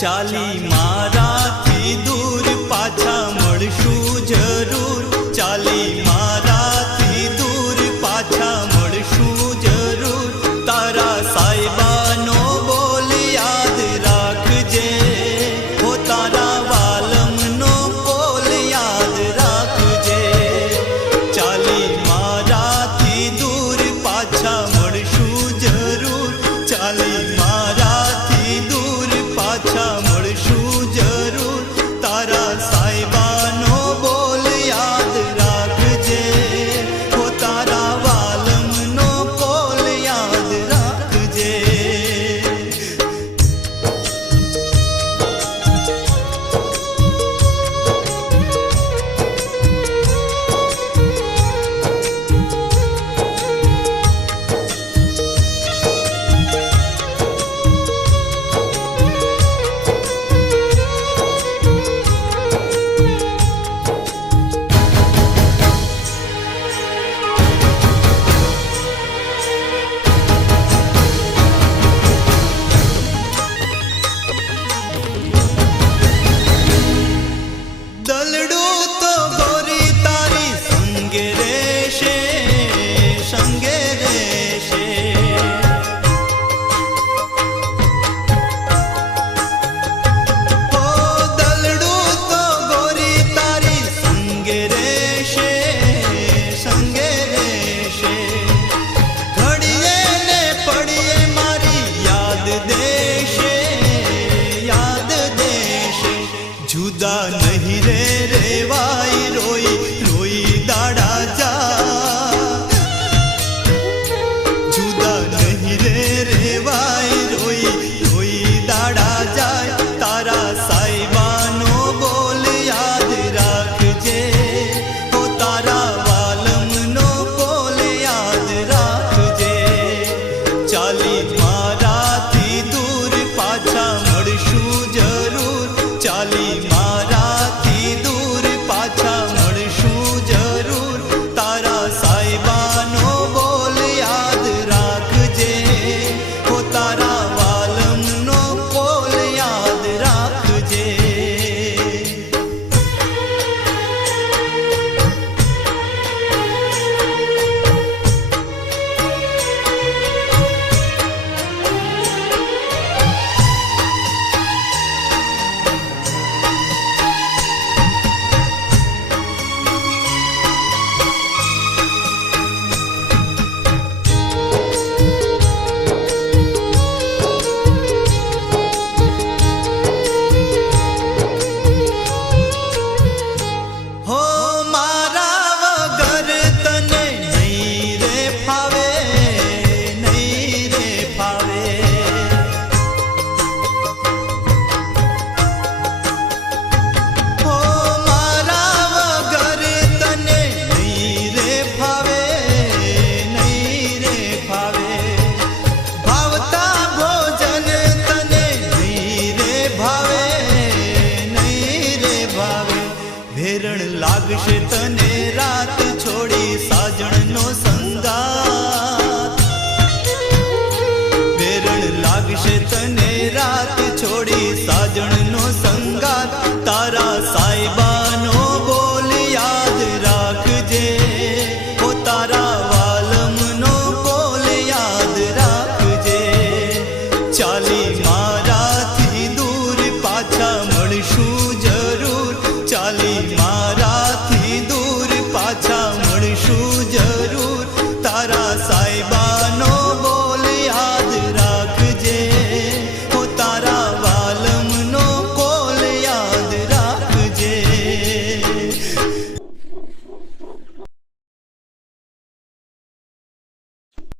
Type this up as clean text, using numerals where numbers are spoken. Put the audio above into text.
ચાલી મારાથી દૂર પાછા મળશું જરૂર. ચાલી મારાથી દૂર પાછા મળશું જરૂર. તારા સાહેબાનો બોલ યાદ રાખજે, હો તારા વાલમનો બોલ યાદ રાખજે. ચાલી મારાથી દૂર પાછા મળશું જરૂર. ચાલી મારાથી દૂર પાછા મળશું જરૂર. તારા સાહેબાનો બોલ યાદ રાખજે, હો તારા વાલમનો બોલ યાદ રાખજે. દલડું તો ગોરી તારી સંગે રહેશે, સંગે રહેશે. ઓ દલડું તો ગોરી તારી સંગે રહેશે, સંગે રહેશે. ઘડીએ ને પડીએ મારી યાદ દેશે, યાદ દેશે. જુદા નહીં રે રેવાય, રોઈ રોઈ દાડા જા. જુદા નહીં રે રેવાય, રોઈ રોઈ દાડા જાય. તારા સાહેબાનો બોલ યાદ રાખજે, હો તારા વાલમનો બોલ યાદ રાખજે. ચાલી મારાથી દૂર પાછા મળશું જરૂર. ચાલી મારાથી દૂર પાછા મળશું જરૂર. તારા સાહેબાનો બોલ યાદ રાખજે, હો તારા વાલમનો બોલ યાદ રાખજે. હો મારા વગર તને નહીં રે ફાવે, નહીં રે ફાવે. હો મારા વગર તને નહીં રે ફાવે, નહીં રે ફાવે. ભાવતા ભોજન તને નહીં રે ભાવે, નહીં રે ભાવે. ભેરણ લાગશે તને રાત છોડી સાજણનો સંગાત. ભેરણ લાગશે તને રાત છોડી સાજણનો સંગાત.